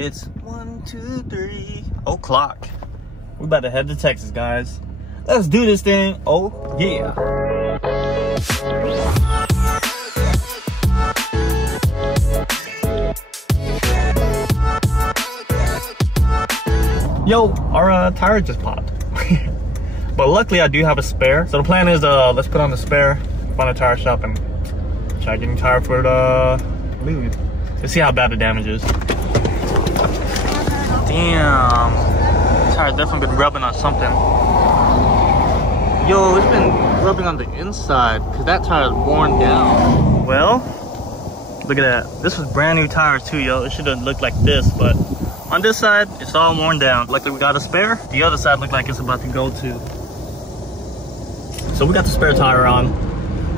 It's 1, 2, 3 o'clock. We about to head to Texas, guys. Let's do this thing. Oh yeah. Yo, our tire just popped. But luckily I do have a spare. So the plan is let's put on the spare, find a tire shop, and try getting tire for the lube. Let's see how bad the damage is. Damn, this tire's definitely been rubbing on something. Yo, it's been rubbing on the inside because that tire is worn down. Well, look at that. This was brand new tires too, yo. It should have looked like this, but on this side, it's all worn down. Luckily we got a spare. The other side looked like it's about to go too. So we got the spare tire on,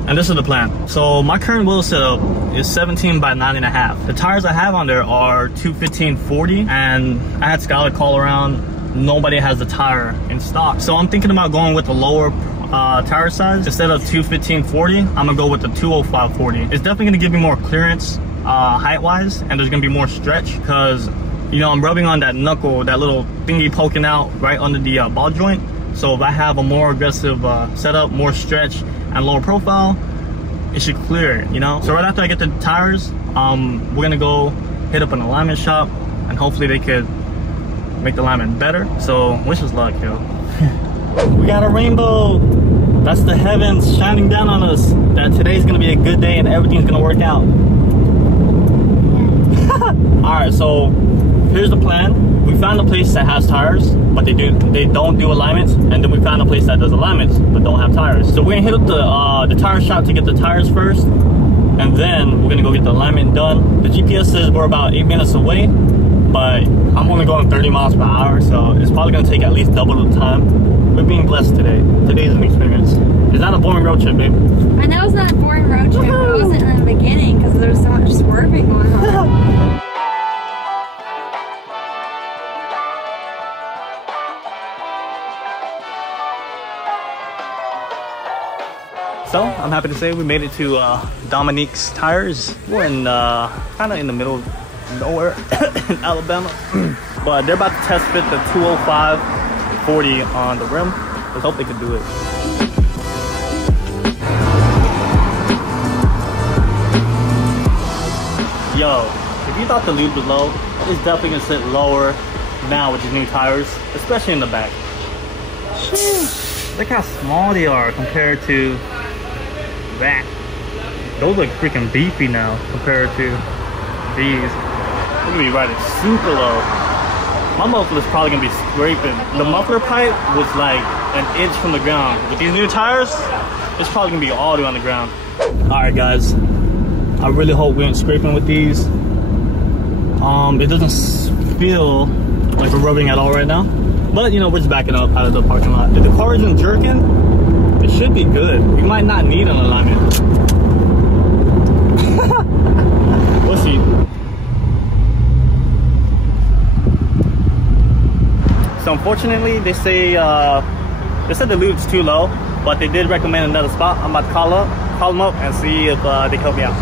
and this is the plan. So my current wheel setup is 17 by 9.5. The tires I have on there are 215/40, and I had Skylar call around. Nobody has the tire in stock. So I'm thinking about going with the lower tire size. Instead of 215/40, I'm gonna go with the 205/40. It's definitely gonna give me more clearance height-wise, and there's gonna be more stretch because, you know, I'm rubbing on that knuckle, that little thingy poking out right under the ball joint. So if I have a more aggressive setup, more stretch, and lower profile, it should clear it, you know? So right after I get the tires, we're gonna go hit up an alignment shop, and hopefully they could make the alignment better. So wish us luck, yo. We got a rainbow. That's the heavens shining down on us. That today's gonna be a good day and everything's gonna work out. All right, so here's the plan. We found a place that has tires, but they don't do alignments, and then we found a place that does alignments but don't have tires. So we're gonna hit up the tire shop to get the tires first, and then we're gonna go get the alignment done. The GPS says we're about 8 minutes away, but I'm only going 30 miles per hour, so it's probably gonna take at least double the time. We're being blessed today. Today's an experience. It's not a boring road trip, babe. I know it's not a boring road trip, but it wasn't in the beginning because there was so much swerving going on. So I'm happy to say we made it to Dominique's Tires. We're in kind of in the middle of nowhere in Alabama, but they're about to test fit the 205/40 on the rim. Let's hope they can do it. Yo, if you thought the lube was low, it's definitely gonna sit lower now with these new tires, especially in the back. Sheesh. Look how small they are compared to that. Those look freaking beefy now compared to these. Look at me riding super low. My muffler's probably gonna be scraping. The muffler pipe was like an inch from the ground. With these new tires, it's probably gonna be all the way on the ground. All right, guys. I really hope we ain't scraping with these. It doesn't feel like we're rubbing at all right now. But you know, we're just backing up out of the parking lot. If the car isn't jerking, it should be good. We might not need an alignment. We'll see. So unfortunately, they said the lube's too low, but they did recommend another spot. I'm about to call them up and see if they can help me out.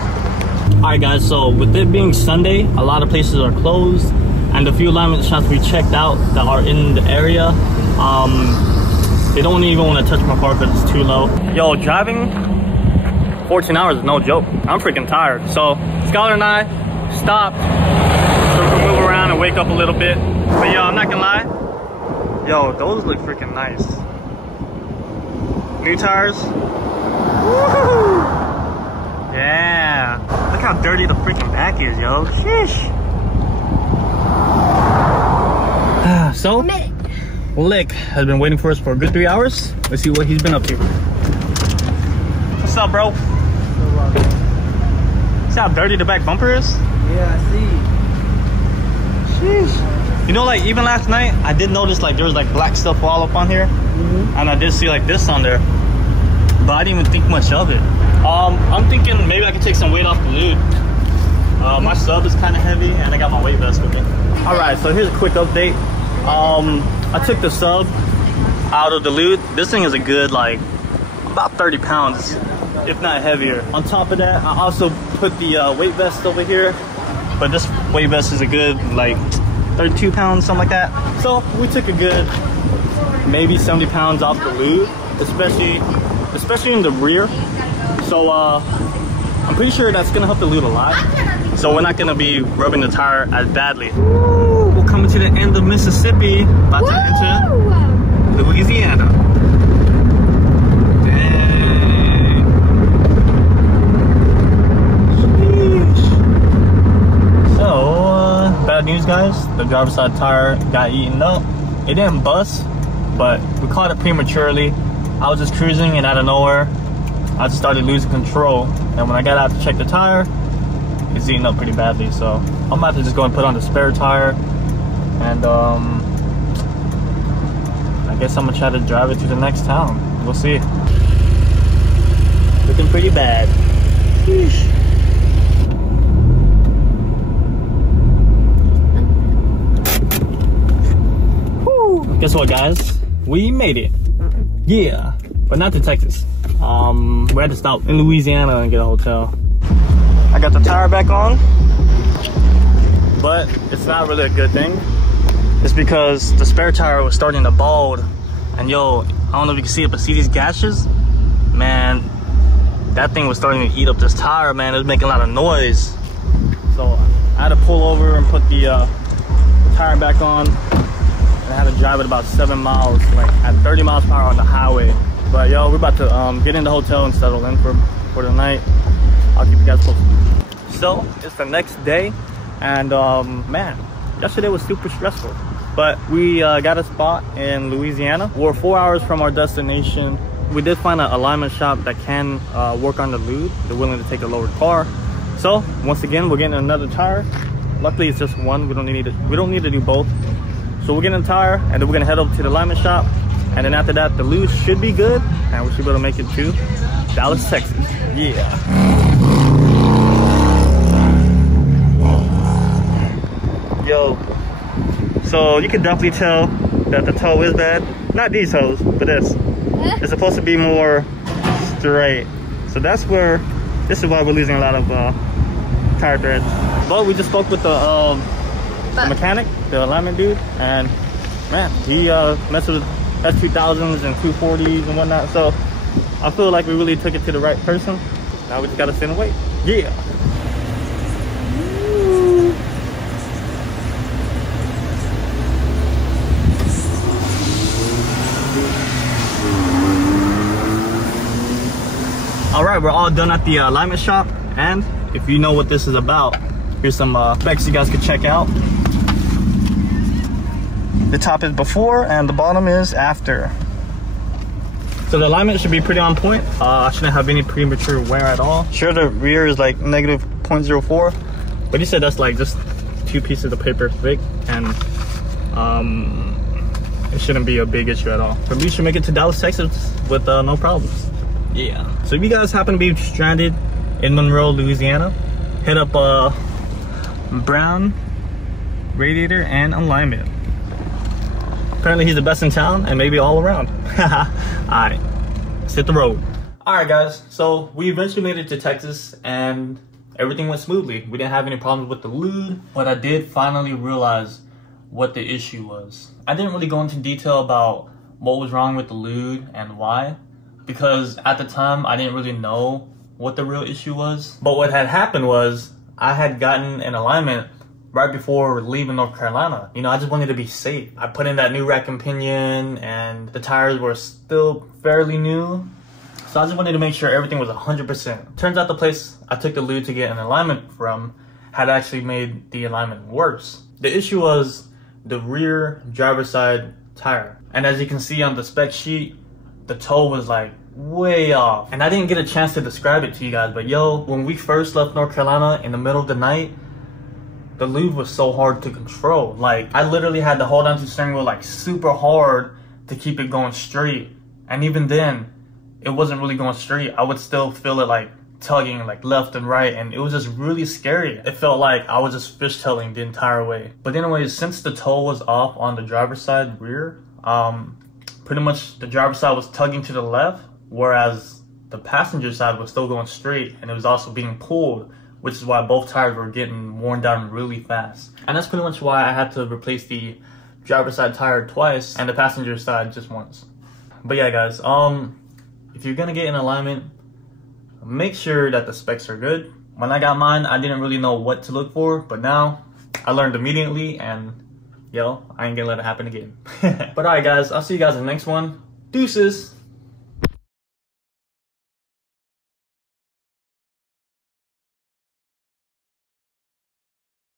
All right, guys. So with it being Sunday, a lot of places are closed, and the few alignment shops we checked out that are in the area, they don't even want to touch my car because it's too low. Yo, driving 14 hours is no joke. I'm freaking tired. So Skylar and I stopped so we can move around and wake up a little bit. But yo, I'm not gonna lie. Yo, those look freaking nice. New tires. Woohoo! Yeah. Look how dirty the freaking back is, yo. Sheesh. So, Lick has been waiting for us for a good 3 hours. Let's see what he's been up to. What's up, bro? See how dirty the back bumper is? Yeah, I see. Sheesh. You know, like even last night, I did notice like there was like black stuff all up on here. And I did see like this on there. But I didn't even think much of it. I'm thinking maybe I could take some weight off the lube. My sub is kind of heavy and I got my weight vest with me. All right, so here's a quick update. I took the sub out of the lube. This thing is a good like about 30 pounds, if not heavier. On top of that, I also put the weight vest over here, but this weight vest is a good like 32 pounds, something like that. So we took a good maybe 70 pounds off the lube, especially in the rear. So I'm pretty sure that's gonna help the lube a lot. So we're not gonna be rubbing the tire as badly. Woo! We're coming to the end of Mississippi, about to enter Louisiana. Dang. Sheesh. So, bad news guys, the driver's side tire got eaten up. It didn't bust, but we caught it prematurely. I was just cruising and out of nowhere, I just started losing control. And when I got out to check the tire, it's eating up pretty badly. So I'm about to just go and put on the spare tire. And I guess I'm gonna try to drive it to the next town. We'll see. Looking pretty bad. Sheesh. Whew. Guess what guys? We made it. Yeah, but not to Texas. We had to stop in Louisiana and get a hotel. I got the tire back on, but it's not really a good thing. It's because the spare tire was starting to bald, and yo, I don't know if you can see it, but see these gashes? Man, that thing was starting to eat up this tire, man. It was making a lot of noise. So I had to pull over and put the tire back on, and I had to drive it about 7 miles, like at 30 miles per hour on the highway. But yo, we're about to get in the hotel and settle in for the night. I'll keep you guys posted. So it's the next day, and man, yesterday was super stressful. But we got a spot in Louisiana. We're 4 hours from our destination. We did find an alignment shop that can work on the lube. They're willing to take a lowered car. So once again, we're getting another tire. Luckily, it's just one. We don't need to do both. So we're getting a tire, and then we're gonna head over to the alignment shop. And then after that, the lube should be good, and we should be able to make it to Dallas, Texas. Yeah. Yo, so you can definitely tell that the toe is bad. Not these toes, but this. It's supposed to be more straight. So this is why we're losing a lot of tire threads. But we just spoke with the mechanic, the alignment dude, and man, he messed with S2000s and 240s and whatnot. So I feel like we really took it to the right person. Now we just gotta sit and wait. Yeah. All right, we're all done at the alignment shop, and if you know what this is about, here's some specs you guys could check out. The top is before and the bottom is after. So the alignment should be pretty on point. I shouldn't have any premature wear at all. Sure, the rear is like negative 0.04, but he said that's like just 2 pieces of paper thick, and it shouldn't be a big issue at all. But we should make it to Dallas, Texas with no problems. Yeah. So if you guys happen to be stranded in Monroe, Louisiana, hit up Brown Radiator and Alignment. Apparently he's the best in town and maybe all around. Alright, let's hit the road. Alright guys, so we eventually made it to Texas and everything went smoothly. We didn't have any problems with the lube, but I did finally realize what the issue was. I didn't really go into detail about what was wrong with the lube and why, because at the time I didn't really know what the real issue was. But what had happened was I had gotten an alignment right before leaving North Carolina. You know, I just wanted to be safe. I put in that new rack and pinion, and the tires were still fairly new. So I just wanted to make sure everything was 100%. Turns out the place I took the lube to get an alignment from had actually made the alignment worse. The issue was the rear driver's side tire. And as you can see on the spec sheet, the toe was like way off. And I didn't get a chance to describe it to you guys, but yo, when we first left North Carolina in the middle of the night, the lube was so hard to control. Like, I literally had to hold on to the steering wheel like super hard to keep it going straight. And even then, it wasn't really going straight. I would still feel it like tugging like left and right, and it was just really scary. It felt like I was just fishtailing the entire way. But anyways, since the toe was off on the driver's side rear, pretty much the driver's side was tugging to the left, whereas the passenger side was still going straight, and it was also being pulled which is why both tires were getting worn down really fast. And that's pretty much why I had to replace the driver's side tire twice and the passenger side just once. But yeah guys, if you're gonna get an alignment, make sure that the specs are good. When I got mine, I didn't really know what to look for, but now I learned immediately, and yo, I ain't gonna let it happen again. But alright guys, I'll see you guys in the next one. Deuces!